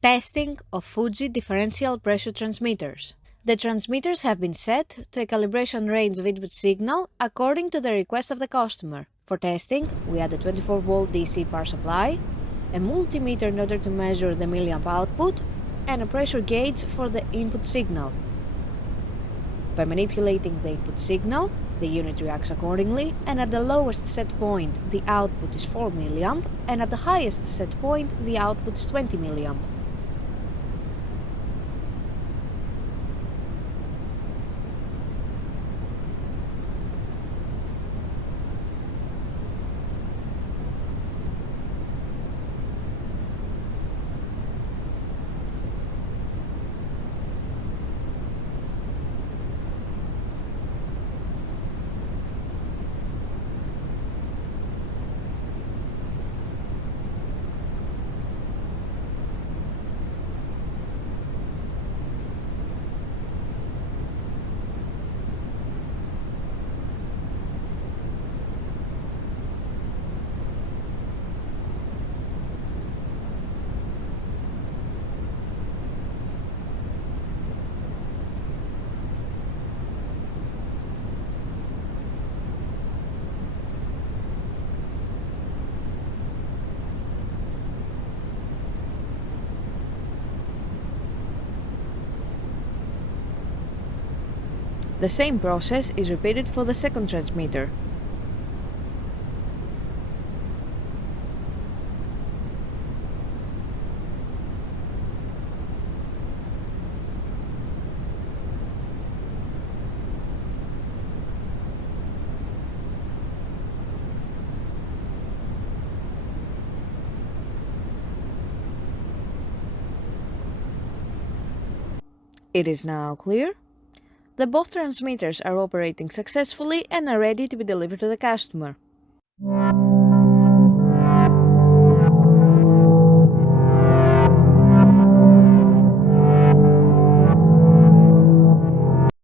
Testing of Fuji Differential pressure transmitters. The transmitters have been set to a calibration range of input signal according to the request of the customer. For testing, we add a 24-volt DC power supply, a multimeter in order to measure the milliamp output, and a pressure gauge for the input signal. By manipulating the input signal, the unit reacts accordingly, and at the lowest set point the output is 4 mA, and at the highest set point the output is 20 mA. The same process is repeated for the second transmitter. It is now clear that both transmitters are operating successfully and are ready to be delivered to the customer.